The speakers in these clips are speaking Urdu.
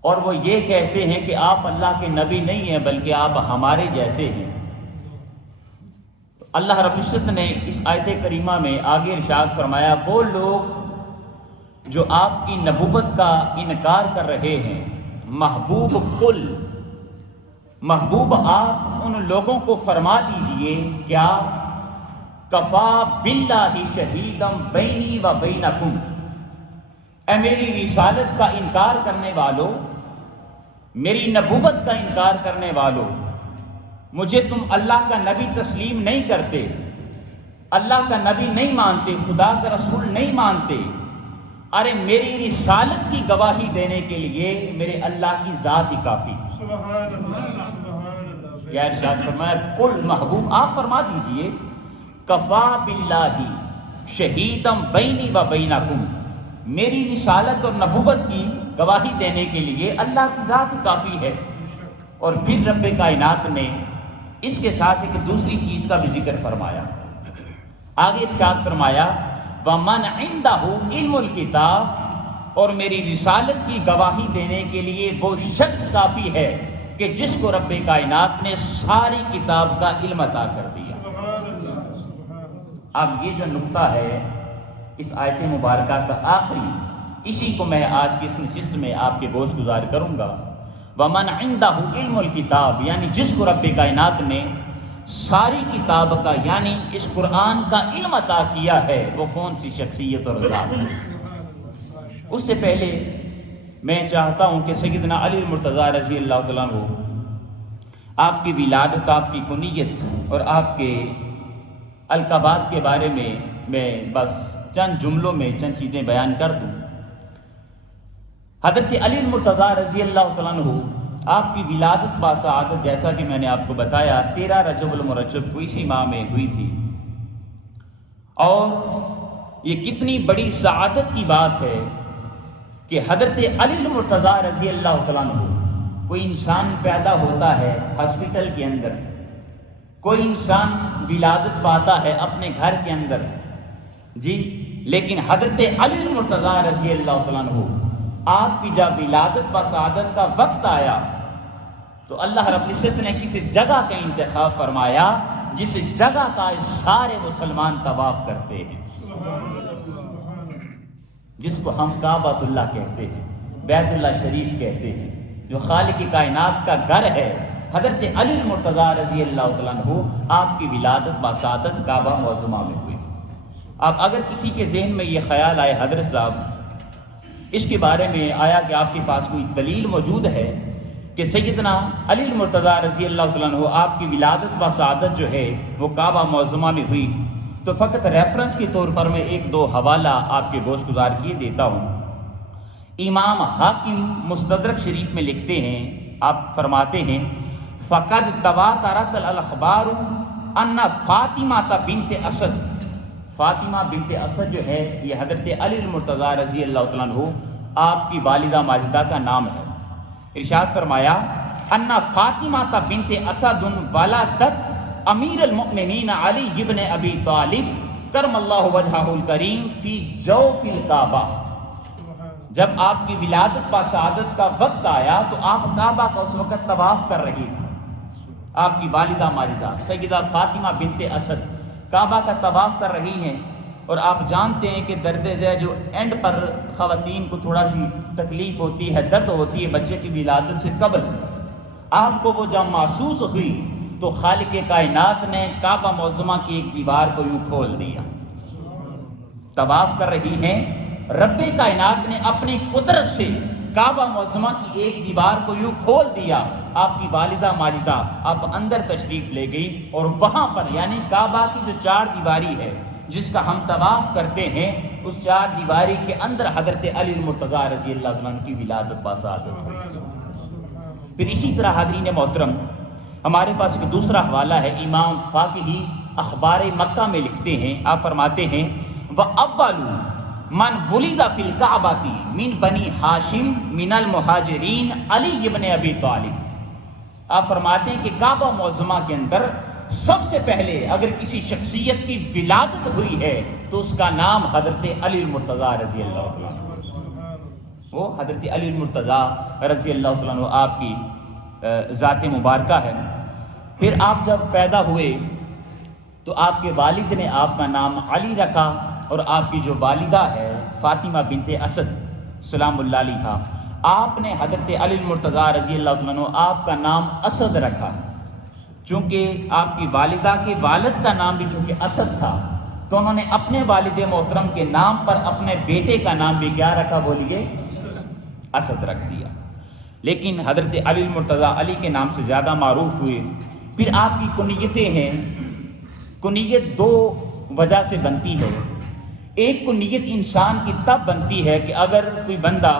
اور وہ یہ کہتے ہیں کہ آپ اللہ کے نبی نہیں ہیں بلکہ آپ ہمارے جیسے ہیں۔ اللہ رب العزت نے اس آیت کریمہ میں آگے ارشاد فرمایا، وہ لوگ جو آپ کی نبوت کا انکار کر رہے ہیں، محبوب قل، محبوب آپ ان لوگوں کو فرما دیجئے، کیا کفا باللہ شہیدم بینی و بینکم، اے میری رسالت کا انکار کرنے والوں، میری نبوت کا انکار کرنے والوں، مجھے تم اللہ کا نبی تسلیم نہیں کرتے، اللہ کا نبی نہیں مانتے، خدا کا رسول نہیں مانتے، ارے میری رسالت کی گواہی دینے کے لیے میرے اللہ کی ذات ہی کافی۔ کیا ارشاد فرمایا؟ قل، محبوب آپ فرما دیجئے، کفا باللہ شہیدم بینی و بینکم، میری رسالت اور نبوت کی گواہی دینے کے لیے اللہ کی ذات ہی کافی ہے۔ اور پھر رب کائنات نے اس کے ساتھ ایک دوسری چیز کا بھی ذکر فرمایا، آگے ارشاد فرمایا، وَمَنْ عِنْدَهُ عِلْمُ الْكِتَابِ، اور میری رسالت کی گواہی دینے کے لیے وہ شخص کافی ہے کہ جس کو رب کائنات نے ساری کتاب کا علم عطا کر دیا۔ اب یہ جو نقطہ ہے اس آیت مبارکہ کا آخری، اسی کو میں آج کی اس نشست میں آپ کے گوش گزار کروں گا۔ وَمَنْ عِنْدَهُ عِلْمُ الْكِتَابِ، یعنی جس کو رب کائنات نے ساری کتاب کا یعنی اس قرآن کا علم عطا کیا ہے، وہ کون سی شخصیت اور ذات ہے؟ اس سے پہلے میں چاہتا ہوں کہ سیدنا علی المرتضیٰ رضی اللہ تعالیٰ عنہ، آپ کی ولادت، آپ کی کنیت اور آپ کے القابات کے بارے میں بس چند جملوں میں چند چیزیں بیان کر دوں۔ حضرت علی المرتضیٰ رضی اللہ تعالیٰ عنہ، آپ کی ولادت باسعادت جیسا کہ میں نے آپ کو بتایا 13 رجب المرجب کو اسی ماہ میں ہوئی تھی، اور یہ کتنی بڑی سعادت کی بات ہے کہ حضرت علی المرتضیٰ رضی اللہ تعالیٰ عنہ، کوئی انسان پیدا ہوتا ہے ہاسپٹل کے اندر، کوئی انسان ولادت پاتا ہے اپنے گھر کے اندر جی، لیکن حضرت علی المرتضیٰ رضی اللہ تعالیٰ عنہ، آپ کی جب ولادت بسعادت کا وقت آیا تو اللہ رب العزت نے کسی جگہ کا انتخاب فرمایا جس جگہ کا سارے مسلمان طواف کرتے ہیں، جس کو ہم کعبۃ اللہ کہتے ہیں، بیت اللہ شریف کہتے ہیں، جو خالق کائنات کا گھر ہے۔ حضرت علی المرتضیٰ رضی اللہ تعالیٰ عنہ، آپ کی ولادت بسعادت کعبہ معظمہ میں ہوئی۔ اب اگر کسی کے ذہن میں یہ خیال آئے، حضرت صاحب اس کے بارے میں آیا کہ آپ کے پاس کوئی دلیل موجود ہے کہ سیدنا علی المرتضیٰ رضی اللہ تعالیٰ عنہ آپ کی ولادت بسعادت جو ہے وہ کعبہ معظمہ میں ہوئی، تو فقط ریفرنس کے طور پر میں ایک دو حوالہ آپ کے گوش گزار کیے دیتا ہوں۔ امام حاکم مستدرک شریف میں لکھتے ہیں، آپ فرماتے ہیں، فقد تواترت الاخبار ان فاطمہ بنت اسد، فاطمہ بنت اسد جو ہے یہ حضرت علی المرتضیٰ رضی اللہ تعالیٰ عنہ آپ کی والدہ ماجدہ کا نام ہے۔ ارشاد فرمایا، ان فاطمہ بنت اسد ولدت امیر المؤمنین علی ابن ابی طالب کرم اللہ وجہہ الکریم فی جوف الکعبہ، جب آپ کی ولادت بسعادت کا وقت آیا تو آپ کعبہ کا اس وقت طواف کر رہی تھی۔ آپ کی والدہ ماجدہ سیدہ فاطمہ بنت اسد کعبہ کا طواف کر رہی ہیں، اور آپ جانتے ہیں کہ درد ذیل جو اینڈ پر خواتین کو تھوڑا سی تکلیف ہوتی ہے، درد ہوتی ہے بچے کی ولادت سے قبل، آپ کو وہ جب محسوس ہوئی تو خالق کائنات نے کعبہ معظمہ کی ایک دیوار کو یوں کھول دیا۔ طواف کر رہی ہیں، رب کائنات نے اپنی قدرت سے کعبہ معظمہ کی ایک دیوار کو یوں کھول دیا، آپ کی والدہ ماجدہ آپ اندر تشریف لے گئی، اور وہاں پر یعنی کعبہ کی جو 4 دیواری ہے جس کا ہم طواف کرتے ہیں، اس 4 دیواری کے اندر حضرت علی المرتضیٰ رضی اللہ عنہ کی ولادت بسعادت ہوئی۔ پھر اسی طرح حاضرین محترم، ہمارے پاس ایک دوسرا حوالہ ہے، امام فاقہی اخبار مکہ میں لکھتے ہیں، آپ فرماتے ہیں، وَأَوَّلُ من ولد فی الکعبۃ من بنی ہاشم من المہاجرین علی ابن ابی طالب، آپ فرماتے ہیں کہ کعبہ معظمہ کے اندر سب سے پہلے اگر کسی شخصیت کی ولادت ہوئی ہے تو اس کا نام حضرت علی المرتضیٰ رضی اللہ عنہ۔ وہ حضرت علی المرتضیٰ رضی اللہ تعالیٰ عنہ آپ کی ذات مبارکہ ہے۔ پھر آپ جب پیدا ہوئے تو آپ کے والد نے آپ کا نام علی رکھا، اور آپ کی جو والدہ ہے فاطمہ بنت اسد سلام اللہ علیہا، آپ نے حضرت علی المرتضیٰ رضی اللہ تعالیٰ عنہ آپ کا نام اسد رکھا، چونکہ آپ کی والدہ کے والد کا نام بھی چونکہ اسد تھا، تو انہوں نے اپنے والد محترم کے نام پر اپنے بیٹے کا نام بھی کیا رکھا، بولیے، اسد رکھ دیا۔ لیکن حضرت علی المرتضیٰ علی کے نام سے زیادہ معروف ہوئے۔ پھر آپ کی کنیتیں ہیں۔ کنیت دو وجہ سے بنتی ہے۔ ایک کنیت انسان کی تب بنتی ہے کہ اگر کوئی بندہ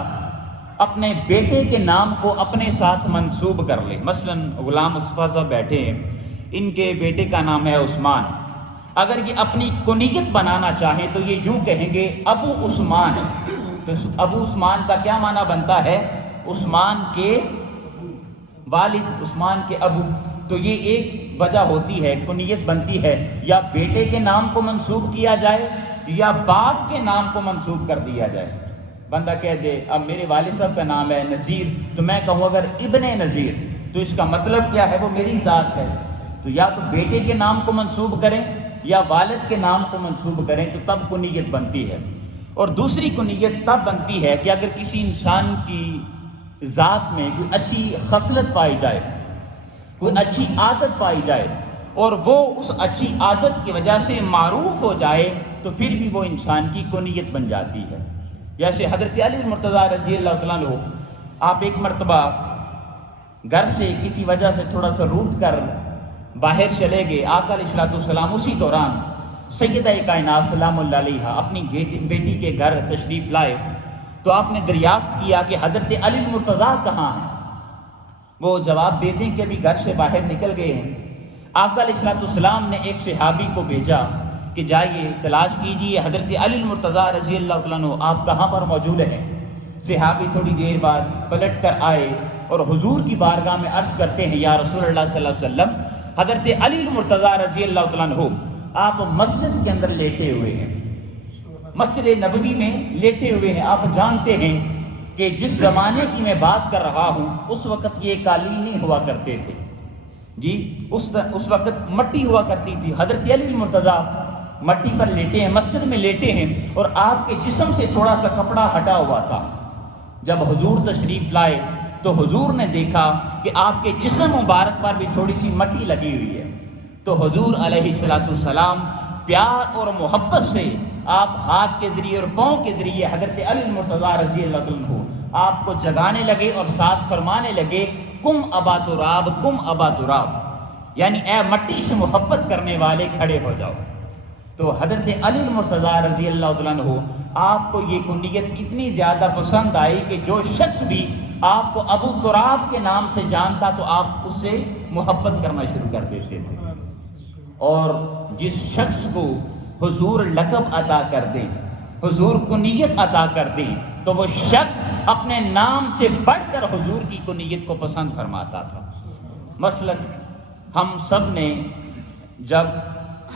اپنے بیٹے کے نام کو اپنے ساتھ منسوب کر لے۔ مثلا غلام مصطفیٰ صاحب بیٹھے ہیں، ان کے بیٹے کا نام ہے عثمان، اگر یہ اپنی کنیت بنانا چاہیں تو یہ یوں کہیں گے ابو عثمان، تو ابو عثمان کا کیا معنی بنتا ہے، عثمان کے والد، عثمان کے ابو۔ تو یہ ایک وجہ ہوتی ہے، کنیت بنتی ہے، یا بیٹے کے نام کو منسوب کیا جائے یا باپ کے نام کو منسوب کر دیا جائے۔ بندہ کہہ دے اب میرے والد صاحب کا نام ہے نذیر، تو میں کہوں اگر ابن نذیر، تو اس کا مطلب کیا ہے، وہ میری ذات ہے۔ تو یا تو بیٹے کے نام کو منسوب کریں یا والد کے نام کو منسوب کریں، تو تب کنیت بنتی ہے۔ اور دوسری کنیت تب بنتی ہے کہ اگر کسی انسان کی ذات میں کوئی اچھی خصلت پائی جائے، کوئی اچھی عادت پائی جائے، اور وہ اس اچھی عادت کی وجہ سے معروف ہو جائے، تو پھر بھی وہ انسان کی کنیت بن جاتی ہے۔ جیسے حضرت علی المرتضیٰ رضی اللہ تعالیٰ عنہ، آپ ایک مرتبہ گھر سے کسی وجہ سے تھوڑا سا روٹ کر باہر چلے گئے۔ آقا علیہ الصلوۃ والسلام اسی دوران سیدہ کائنات سلام اللہ علیہا اپنی بیٹی کے گھر تشریف لائے، تو آپ نے دریافت کیا کہ حضرت علی المرتضیٰ کہاں ہیں؟ وہ جواب دیتے ہیں کہ ابھی گھر سے باہر نکل گئے ہیں۔ آقا علیہ الصلوۃ والسلام نے ایک صحابی کو بھیجا کہ جائیے تلاش کیجیے حضرت علی المرتضیٰ رضی اللہ تعالیٰ عنہ آپ کہاں پر موجود ہیں۔ صحابی تھوڑی دیر بعد پلٹ کر آئے اور حضور کی بارگاہ میں عرض کرتے ہیں یا رسول اللہ صلی اللہ علیہ وسلم، حضرت علی المرتضیٰ رضی اللہ تعالیٰ عنہ آپ مسجد کے اندر لیٹے ہوئے ہیں، مسجد نبوی میں لیٹے ہوئے ہیں۔ آپ جانتے ہیں کہ جس زمانے کی میں بات کر رہا ہوں اس وقت یہ قالین نہیں ہوا کرتے تھے جی، اس وقت مٹی ہوا کرتی تھی۔ حضرت علی المرتضیٰ مٹی پر لیٹے ہیں، مسجد میں لیٹے ہیں، اور آپ کے جسم سے تھوڑا سا کپڑا ہٹا ہوا تھا۔ جب حضور تشریف لائے تو حضور نے دیکھا کہ آپ کے جسم مبارک پر بھی تھوڑی سی مٹی لگی ہوئی ہے، تو حضور علیہ الصلوۃ والسلام پیار اور محبت سے آپ ہاتھ کے ذریعے اور پاؤں کے ذریعے حضرت علی المرتضیٰ رضی اللہ عنہ آپ کو جگانے لگے اور ساتھ فرمانے لگے کم ابا تراب، کم ابا تراب، یعنی اے مٹی سے محبت کرنے والے کھڑے ہو جاؤ۔ تو حضرت علی المرتضیٰ رضی اللہ عنہ آپ کو یہ کنیت اتنی زیادہ پسند آئی کہ جو شخص بھی آپ کو ابو تراب کے نام سے جانتا تو آپ اس سے محبت کرنا شروع کر دیتے تھے۔ اور جس شخص کو حضور لقب عطا کر دیں، حضور کنیت عطا کر دیں، تو وہ شخص اپنے نام سے بڑھ کر حضور کی کنیت کو پسند فرماتا تھا۔ مثلا ہم سب نے جب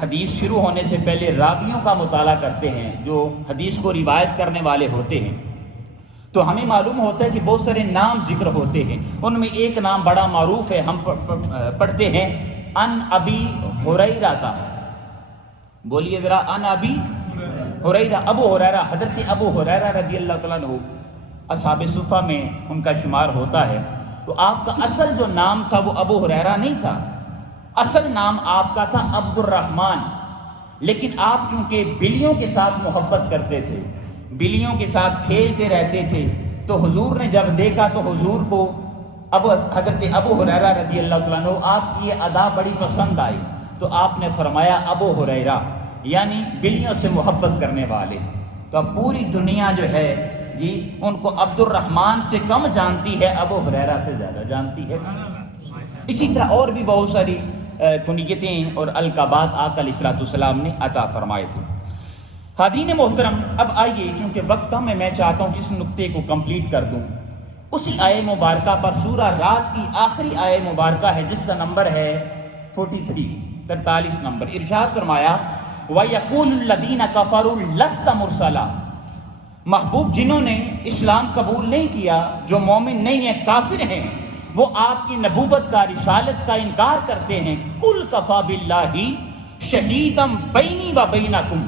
حدیث شروع ہونے سے پہلے راویوں کا مطالعہ کرتے ہیں جو حدیث کو روایت کرنے والے ہوتے ہیں، تو ہمیں معلوم ہوتا ہے کہ بہت سارے نام ذکر ہوتے ہیں۔ ان میں ایک نام بڑا معروف ہے، ہم پڑھتے ہیں ان ابی ہریرہ کا، بولیے ذرا، ان ابی ہریرہ، ابو ہریرہ، حضرت ابو ہریرہ رضی اللہ تعالیٰ عنہ اصحاب صفہ میں ان کا شمار ہوتا ہے۔ تو آپ کا اصل جو نام تھا وہ ابو ہریرہ نہیں تھا، اصل نام آپ کا تھا عبد الرحمن، لیکن آپ چونکہ بلیوں کے ساتھ محبت کرتے تھے، بلیوں کے ساتھ کھیلتے رہتے تھے، تو حضور نے جب دیکھا تو حضور کو حضرت ابو ہریرہ رضی اللہ تعالیٰ عنہ آپ کی یہ ادا بڑی پسند آئی، تو آپ نے فرمایا ابو ہریرہ، یعنی بلیوں سے محبت کرنے والے۔ تو اب پوری دنیا جو ہے جی ان کو عبد الرحمن سے کم جانتی ہے، ابو ہریرہ سے زیادہ جانتی ہے۔ اسی طرح اور بھی بہت ساری کنیتیں اور القابات آقا علیہ الصلوۃ والسلام نے عطا فرمائے تھے۔ حاضرین محترم، اب آئیے، کیونکہ وقت کم ہے، میں چاہتا ہوں کہ اس نقطے کو کمپلیٹ کر دوں۔ اسی آیے مبارکہ پر سورہ رات کی آخری آیے مبارکہ ہے جس کا نمبر ہے 43 نمبر۔ ارشاد فرمایا وَيَقُولُ الَّذِينَ كَفَرُوا لَسْتَ مُرْسَلًا، محبوب جنہوں نے اسلام قبول نہیں کیا، جو مومن نہیں ہیں، کافر ہیں، وہ آپ کی نبوت کا، رسالت کا انکار کرتے ہیں۔ قل کفی باللہ شہیدا بینی و بینکم،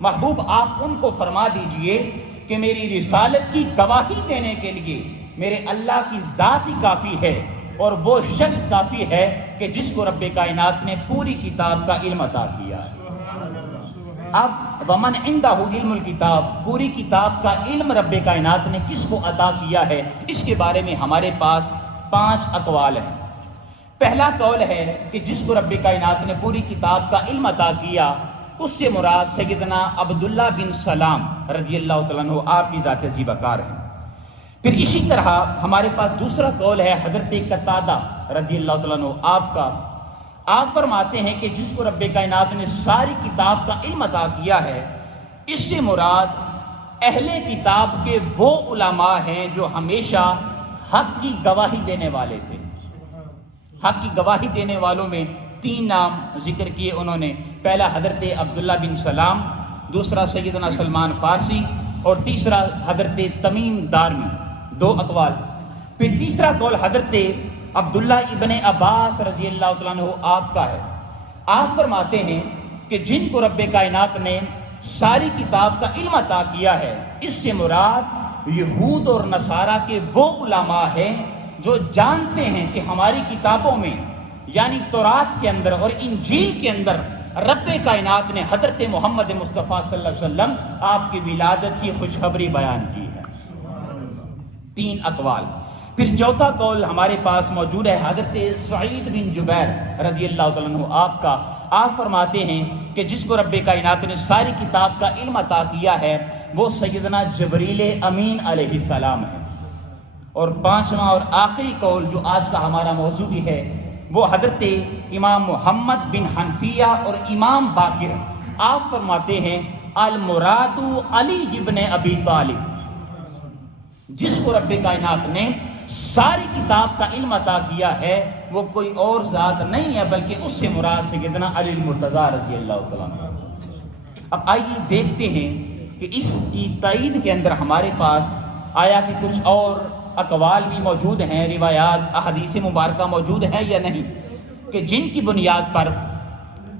محبوب آپ ان کو فرما دیجئے کہ میری رسالت کی گواہی دینے کے لیے میرے اللہ کی ذات ہی کافی ہے، اور وہ شخص کافی ہے کہ جس کو رب کائنات نے پوری کتاب کا علم عطا کیا ہے۔ اب ومن عنده علم الکتاب، پوری کتاب کا علم رب کائنات نے کس کو عطا کیا ہے، اس کے بارے میں ہمارے پاس 5 اقوال ہیں۔ پہلا قول ہے کہ جس کو رب کائنات نے پوری کتاب کا علم عطا کیا، اس سے مراد سیدنا عبداللہ بن سلام رضی اللہ تعالیٰ عنہ، آپ کی ذات عزیز وقار ہے۔ پھر اسی طرح ہمارے پاس دوسرا قول ہے حضرت قتادہ رضی اللہ تعالیٰ عنہ آپ کا۔ آپ فرماتے ہیں کہ جس کو رب کائنات نے ساری کتاب کا علم عطا کیا ہے، اس سے مراد اہل کتاب کے وہ علماء ہیں جو ہمیشہ حق کی گواہی دینے والے تھے۔ حق کی گواہی دینے والوں میں 3 نام ذکر کیے انہوں نے، پہلا حضرت عبداللہ بن سلام، دوسرا سیدنا سلمان فارسی، اور تیسرا حضرت تمیم دارمی۔ 2 اقوال۔ پھر تیسرا قول حضرت عبداللہ ابن عباس رضی اللہ تعالیٰ عنہ آپ کا ہے۔ آپ فرماتے ہیں کہ جن کو رب کائنات نے ساری کتاب کا علم عطا کیا ہے، اس سے مراد یہود اور نصارہ کے وہ علماء ہیں جو جانتے ہیں کہ ہماری کتابوں میں یعنی تورات کے اندر اور انجیل کے اندر رب کائنات نے حضرت محمد مصطفیٰ صلی اللہ علیہ وسلم آپ کی ولادت کی خوشخبری بیان کی ہے۔ 3 اقوال۔ پھر چوتھا قول ہمارے پاس موجود ہے حضرت سعید بن جبیر رضی اللہ تعالیٰ عنہ آپ کا۔ آپ فرماتے ہیں کہ جس کو رب کائنات نے ساری کتاب کا علم عطا کیا ہے، وہ سیدنا جبریل امین علیہ السلام ہے۔ اور 5واں اور آخری قول جو آج کا ہمارا موضوع بھی ہے، وہ حضرت امام محمد بن حنفیہ اور امام باقر۔ آپ فرماتے ہیں المراد علی ابن ابی طالب، جس کو رب کائنات نے ساری کتاب کا علم عطا کیا ہے وہ کوئی اور ذات نہیں ہے، بلکہ اس سے مراد سیدنا علی المرتضیٰ رضی اللہ تعالیٰ عنہ۔ اب آئیے دیکھتے ہیں کہ اس کی تائید کے اندر ہمارے پاس آیا کہ کچھ اور اقوال بھی موجود ہیں، روایات، احادیث مبارکہ موجود ہیں یا نہیں، کہ جن کی بنیاد پر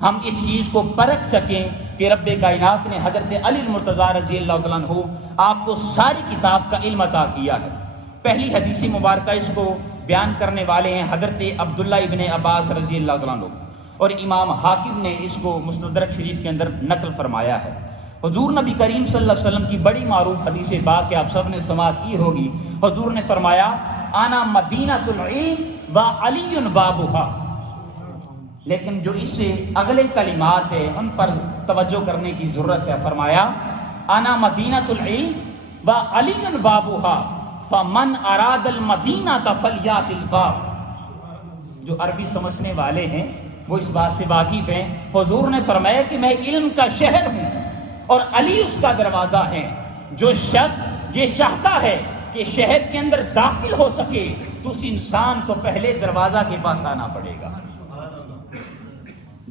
ہم اس چیز کو پرکھ سکیں کہ رب کائنات نے حضرت علی المرتضیٰ رضی اللہ تعالیٰ عنہ آپ کو ساری کتاب کا علم عطا کیا ہے۔ پہلی حدیث مبارکہ اس کو بیان کرنے والے ہیں حضرت عبداللہ ابن عباس رضی اللہ تعالیٰ عنہ، اور امام حاکم نے اس کو مستدرک شریف کے اندر نقل فرمایا ہے۔ حضور نبی کریم صلی اللہ علیہ وسلم کی بڑی معروف حدیث پاک کہ آپ سب نے سماعت کی ہوگی۔ حضور نے فرمایا انا مدینۃ العلم و علی بابھا، لیکن جو اس سے اگلے کلمات ہیں ان پر توجہ کرنے کی ضرورت ہے۔ فرمایا انا مدینۃ العلم و علی بابھا فمن اراد المدینۃ فلیات الباب۔ جو عربی سمجھنے والے ہیں وہ اس بات سے واقف ہیں۔ حضور نے فرمایا کہ میں علم کا شہر ہوں اور علی اس کا دروازہ ہے۔ جو شخص یہ چاہتا ہے کہ شہر کے اندر داخل ہو سکے تو اس انسان کو پہلے دروازہ کے پاس آنا پڑے گا،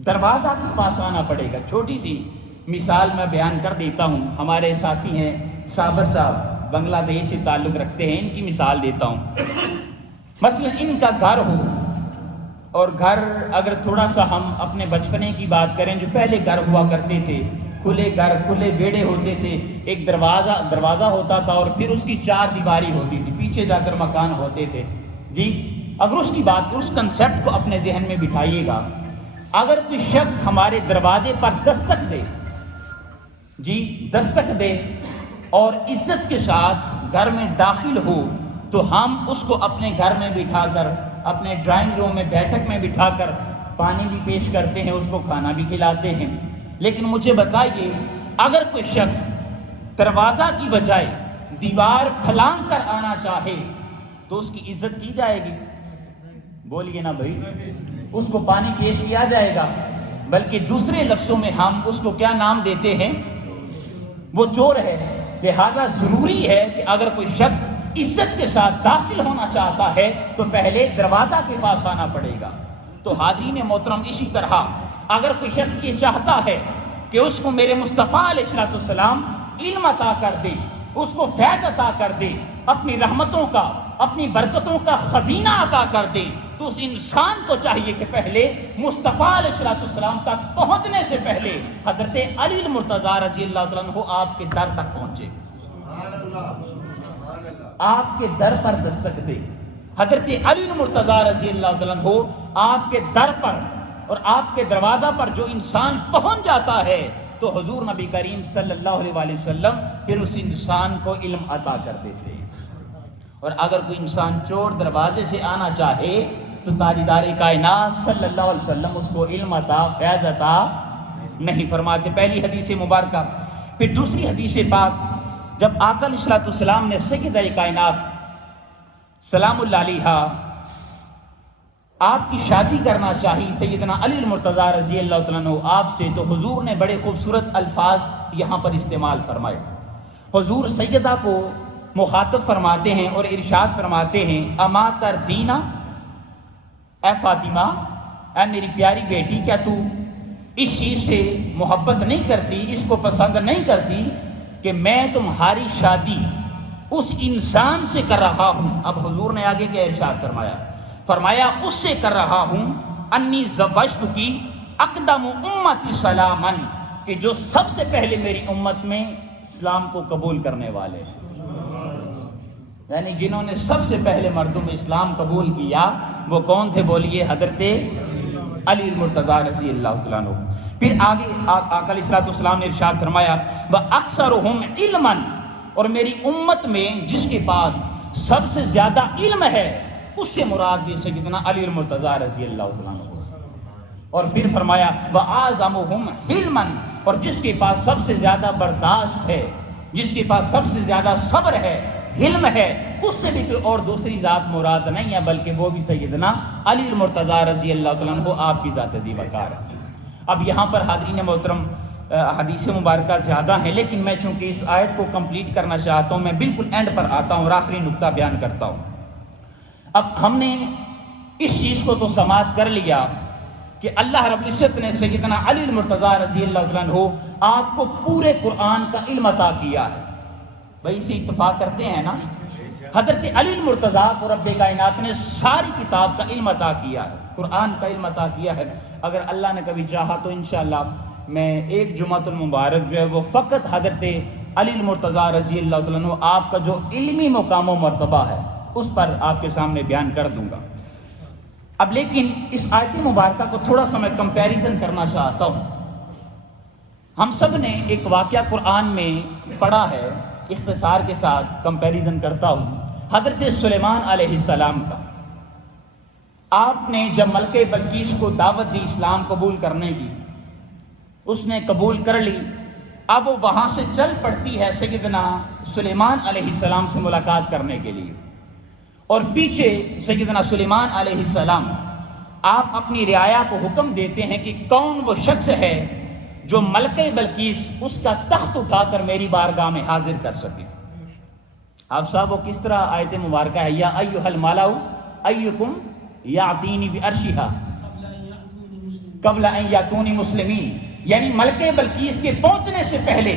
دروازہ کے پاس آنا پڑے گا۔ چھوٹی سی مثال میں بیان کر دیتا ہوں۔ ہمارے ساتھی ہیں صابر صاحب، بنگلہ دیش سے تعلق رکھتے ہیں، ان کی مثال دیتا ہوں۔ مثلا ان کا گھر ہو، اور گھر اگر تھوڑا سا ہم اپنے بچپنے کی بات کریں، جو پہلے گھر ہوا کرتے تھے، کھلے گھر، کھلے بیڑے ہوتے تھے، ایک دروازہ ہوتا تھا اور پھر اس کی 4 دیواری ہوتی تھی، پیچھے جا کر مکان ہوتے تھے۔ جی اگر اس کی بات اس کنسیپٹ کو اپنے ذہن میں بٹھائیے گا، اگر کوئی شخص ہمارے دروازے پر دستک دے، جی دستک دے اور عزت کے ساتھ گھر میں داخل ہو، تو ہم اس کو اپنے گھر میں بٹھا کر، اپنے ڈرائنگ روم میں بیٹھک میں بٹھا کر پانی بھی پیش کرتے ہیں، اس کو کھانا بھی کھلاتے ہیں۔ لیکن مجھے بتائیے اگر کوئی شخص دروازہ کی بجائے دیوار پھلانگ کر آنا چاہے تو اس کی عزت کی جائے گی؟ بولیے نا بھائی، اس کو پانی پیش کیا جائے گا، بلکہ دوسرے لفظوں میں ہم اس کو کیا نام دیتے ہیں؟ وہ چور ہے۔ لہذا ضروری ہے کہ اگر کوئی شخص عزت کے ساتھ داخل ہونا چاہتا ہے تو پہلے دروازہ کے پاس آنا پڑے گا۔ تو حاضرین محترم، اسی طرح اگر کوئی شخص یہ چاہتا ہے کہ اس کو میرے مصطفیٰ علیہ السلام علم عطا کر دے، اس کو فیض عطا کر دے، اپنی رحمتوں کا، اپنی برکتوں کا خزینہ عطا کر دے، تو اس انسان کو چاہیے کہ پہلے مصطفیٰ علیہ السلام تک پہنچنے سے پہلے حضرت علی المرتضیٰ رضی اللہ تعالیٰ عنہ آپ کے در تک پہنچے، آپ کے در پر دستک دے۔ حضرت علی المرتضیٰ رضی اللہ تعالیٰ عنہ آپ کے در پر اور آپ کے دروازہ پر جو انسان پہنچ جاتا ہے تو حضور نبی کریم صلی اللہ علیہ وآلہ وسلم پھر اس انسان کو علم عطا کر دیتے ہیں۔ اور اگر کوئی انسان چور دروازے سے آنا چاہے تو تاجدار کائنات صلی اللہ علیہ وسلم اس کو علم عطا، فیض عطا نہیں فرماتے۔ پہلی حدیث مبارکہ۔ پھر دوسری حدیث پاک، جب آقا علیہ السلام نے سیدہ کائنات سلام اللہ علیہا آپ کی شادی کرنا چاہی سیدنا علی المرتضیٰ رضی اللہ تعالیٰ عنہ آپ سے، تو حضور نے بڑے خوبصورت الفاظ یہاں پر استعمال فرمائے۔ حضور سیدہ کو مخاطب فرماتے ہیں اور ارشاد فرماتے ہیں، اما تردینا، اے فاطمہ، اے میری پیاری بیٹی، کیا تو اس چیز سے محبت نہیں کرتی، اس کو پسند نہیں کرتی کہ میں تمہاری شادی اس انسان سے کر رہا ہوں؟ اب حضور نے آگے کیا ارشاد فرمایا اس سے کر رہا ہوں، انی زوجت کی اقدم امتی سلامن، کہ جو سب سے پہلے میری امت میں اسلام کو قبول کرنے والے ہیں، یعنی جنہوں نے سب سے پہلے مردوں میں اسلام قبول کیا وہ کون تھے؟ بولیے، حضرت علی المرتضیٰ رضی اللہ تعالیٰ عنہ۔ پھر آگے آقا علیہ السلام نے ارشاد فرمایا، وَأَكْثَرُهُمْ عِلْمًا، اور میری امت میں جس کے پاس سب سے زیادہ علم ہے اس سے مراد بھی سیدنا علی المرتضیٰ رضی اللہ تعالیٰ عنہ۔ اور پھر فرمایا وَأَعْظَمُهُمْ حِلْمًا، اور جس کے پاس سب سے زیادہ برداشت ہے، جس کے پاس سب سے زیادہ صبر ہے، علم ہے، اس سے بھی کوئی اور دوسری ذات مراد نہیں ہے، بلکہ وہ بھی سیدنا علی المرتضیٰ رضی اللہ تعالیٰ عنہ آپ کی ذات عظیم وقار ہے۔ اب یہاں پر حاضرین محترم حدیث مبارکہ زیادہ ہیں، لیکن میں چونکہ اس آیت کو کمپلیٹ کرنا چاہتا ہوں، میں بالکل اینڈ پر آتا ہوں اور آخری نقطہ بیان کرتا ہوں۔ اب ہم نے اس چیز کو تو سماعت کر لیا کہ اللہ رب العزت نے سیدنا علی المرتضیٰ رضی اللہ تعالیٰ عنہ آپ کو پورے قرآن کا علم عطا کیا ہے۔ بھائی اسے اتفاق کرتے ہیں نا، حضرت علی المرتضیٰ کو رب کائنات نے ساری کتاب کا علم عطا کیا ہے، قرآن کا علم عطا کیا ہے۔ اگر اللہ نے کبھی چاہا تو انشاءاللہ میں ایک جمعۃ المبارک جو ہے وہ فقط حضرت علی المرتضیٰ رضی اللہ تعالیٰ عنہ آپ کا جو علمی مقام و مرتبہ ہے اس پر آپ کے سامنے بیان کر دوں گا۔ اب لیکن اس آیت مبارکہ کو تھوڑا سا میں کمپیریزن کرنا چاہتا ہوں۔ ہم سب نے ایک واقعہ قرآن میں پڑھا ہے، اختصار کے ساتھ کمپیریزن کرتا ہوں، حضرت سلیمان علیہ السلام کا۔ آپ نے جب ملکہ بلقیس کو دعوت دی اسلام قبول کرنے کی، اس نے قبول کر لی، اب وہ وہاں سے چل پڑتی ہے سیدنا سلیمان علیہ السلام سے ملاقات کرنے کے لیے، اور پیچھے سیدنا سلیمان علیہ السلام آپ اپنی رعایا کو حکم دیتے ہیں کہ کون وہ شخص ہے جو ملکہ بلقیس اس کا تخت اٹھا کر میری بارگاہ میں حاضر کر سکے۔ آپ صاحب وہ کس طرح آیت مبارکہ ہے، یا ایھا الملأ ایکم یاتینی بعرشھا قبل ان یاتونی مسلمین، یعنی ملکہ بلقیس کے پہنچنے سے پہلے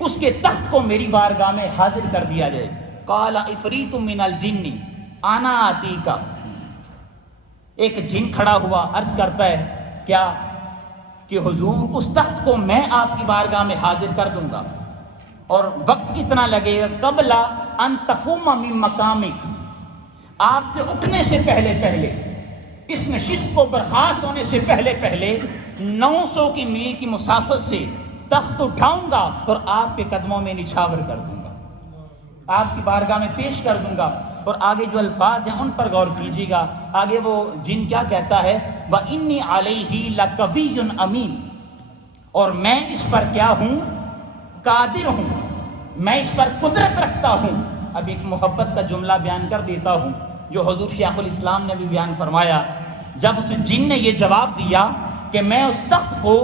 اس کے تخت کو میری بارگاہ میں حاضر کر دیا جائے۔ قال عفریت من الجن انا آتیکا، ایک جن کھڑا ہوا عرض کرتا ہے کیا کہ حضور اس تخت کو میں آپ کی بارگاہ میں حاضر کر دوں گا، اور وقت کتنا لگے گا؟ قبل ان تقوم من مقامک، آپ کے اٹھنے سے پہلے اس نشست کو برخاست ہونے سے پہلے 900 کی میل کی مسافت سے تخت اٹھاؤں گا اور آپ کے قدموں میں نچھاور کر دوں گا، آپ کی بارگاہ میں پیش کر دوں گا۔ اور آگے جو الفاظ ہیں ان پر غور کیجیے گا۔ آگے وہ جن کیا کہتا ہے، وَإِنِّي عَلَيْهِ لَقَوِيٌّ أَمِينٌ، اور میں اس پر کیا ہوں؟ قادر ہوں، میں اس پر قدرت رکھتا ہوں۔ اب ایک محبت کا جملہ بیان کر دیتا ہوں جو حضور شیخ الاسلام نے بھی بیان فرمایا، جب اس جن نے یہ جواب دیا کہ میں اس تخت کو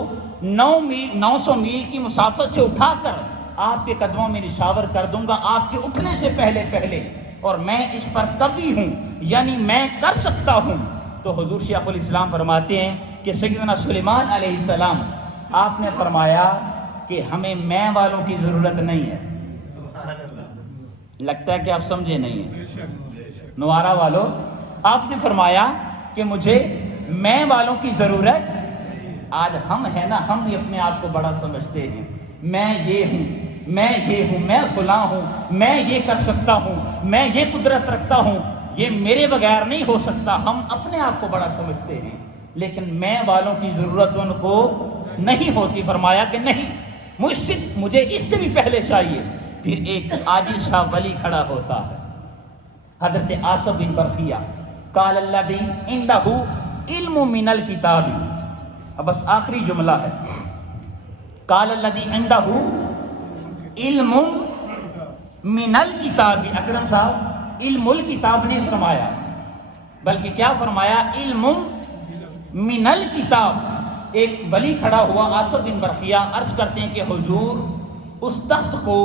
900 میل کی مسافت سے اٹھا کر آپ کے قدموں میں نشاور کر دوں گا آپ کے اٹھنے سے پہلے، اور میں اس پر قوی ہوں، یعنی میں کر سکتا ہوں، تو حضور شیخ الاسلام فرماتے ہیں کہ سیدنا سلیمان علیہ السلام آپ نے فرمایا کہ ہمیں میں والوں کی ضرورت نہیں ہے، لگتا ہے کہ آپ سمجھے نہیں ہیں نوارا والوں. آپ نے فرمایا کہ مجھے میں والوں کی ضرورت. آج ہم ہیں نا, ہم بھی اپنے آپ کو بڑا سمجھتے ہیں. میں یہ ہوں, میں یہ ہوں, میں فلاں ہوں, میں یہ کر سکتا ہوں, میں یہ قدرت رکھتا ہوں, یہ میرے بغیر نہیں ہو سکتا. ہم اپنے آپ کو بڑا سمجھتے ہیں, لیکن میں والوں کی ضرورت ان کو نہیں ہوتی. فرمایا کہ نہیں, مجھے اس سے بھی پہلے چاہیے. پھر ایک عاجز سا ولی کھڑا ہوتا ہے, حضرت آصف بن برخیہ. قال الذی عندہ علم من الکتاب. اب بس آخری جملہ ہے. قال الذی عندہ علم من الکتاب. اکرم صاحب علم الکتاب نہیں فرمایا, بلکہ کیا فرمایا, علم من الکتاب. ایک ولی کھڑا ہوا آصف بن برخیہ, عرض کرتے ہیں کہ حضور اس تخت کو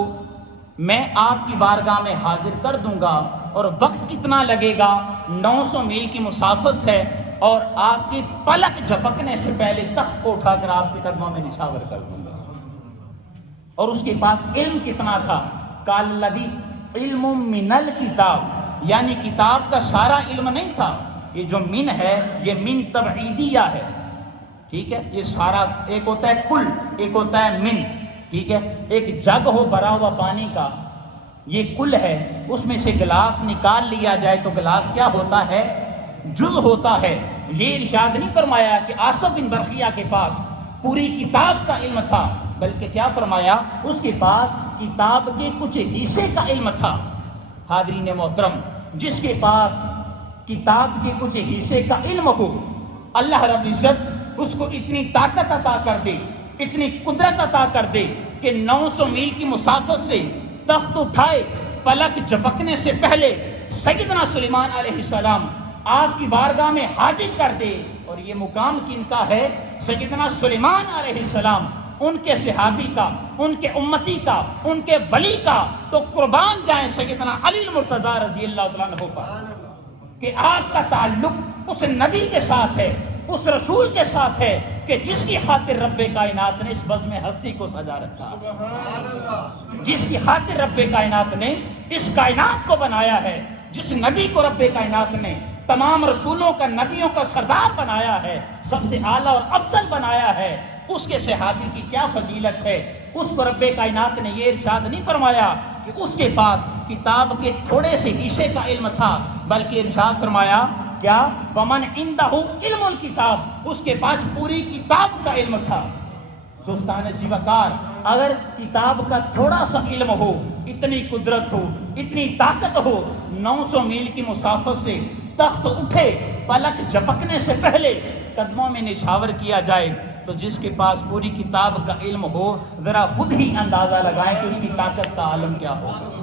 میں آپ کی بارگاہ میں حاضر کر دوں گا, اور وقت کتنا لگے گا, 900 میل کی مسافت ہے, اور آپ کی پلک جھپکنے سے پہلے تخت کو اٹھا کر آپ کے قدموں میں نچھاور کر دوں گا. اور اس کے پاس علم کتنا تھا, قال الذی علم من الکتاب, یعنی کتاب کا سارا علم نہیں تھا. یہ جو من ہے یہ من تبعیدیہ ہے, ٹھیک ہے. یہ سارا ایک ہوتا ہے کل, ایک ہوتا ہے من, ٹھیک ہے. ایک جگ ہو بھرا ہوا پانی کا, یہ کل ہے. اس میں سے گلاس نکال لیا جائے تو گلاس کیا ہوتا ہے, جز ہوتا ہے. یہ ارشاد نہیں فرمایا کہ آصف بن برخیہ کے پاس پوری کتاب کا علم تھا, بلکہ کیا فرمایا, اس کے پاس کتاب کے کچھ حصے کا علم تھا. حاضرین محترم, جس کے پاس کتاب کے کچھ حصے کا علم ہو, اللہ رب العزت اس کو اتنی طاقت عطا کر دے, اتنی قدرت عطا کر دے کہ 900 میل کی مسافت سے تخت اٹھائے, پلک جھپکنے سے پہلے سیدنا سلیمان علیہ السلام آپ کی بارگاہ میں حاضر کر دے. اور یہ مقام کن کا ہے, سیدنا سلیمان علیہ السلام, ان کے صحابی کا, ان کے امتی کا, ان کے ولی کا. تو قربان جائیں سیدنا علی المرتضیٰ رضی اللہ تعالیٰ عنہ پر, کہ آپ کا تعلق اس نبی کے ساتھ ہے, اس رسول کے ساتھ ہے, کہ جس کی خاطر رب کائنات نے اس بزم ہستی کو سجا رکھا, جس کی خاطر رب کائنات نے اس کائنات کو بنایا ہے, جس نبی کو رب کائنات نے تمام رسولوں کا, نبیوں کا سردار بنایا ہے, سب سے اعلیٰ اور افضل بنایا ہے. اس کے صحابی کی کیا فضیلت ہے. اس کو رب کائنات نے یہ ارشاد نہیں فرمایا کہ اس کے پاس کتاب کے تھوڑے سے حصے کا علم تھا, بلکہ ارشاد فرمایا کیا, ومن عندہ علم الکتاب, اس کے پاس پوری کتاب کا علم تھا. دوستان زیوکار, اگر کتاب کا تھوڑا سا علم ہو, اتنی قدرت ہو, اتنی طاقت ہو, 900 میل کی مسافت سے تخت اٹھے, پلک جھپکنے سے پہلے قدموں میں نچھاور کیا جائے, تو جس کے پاس پوری کتاب کا علم ہو, ذرا خود ہی اندازہ لگائیں کہ اس کی طاقت کا عالم کیا ہوگا.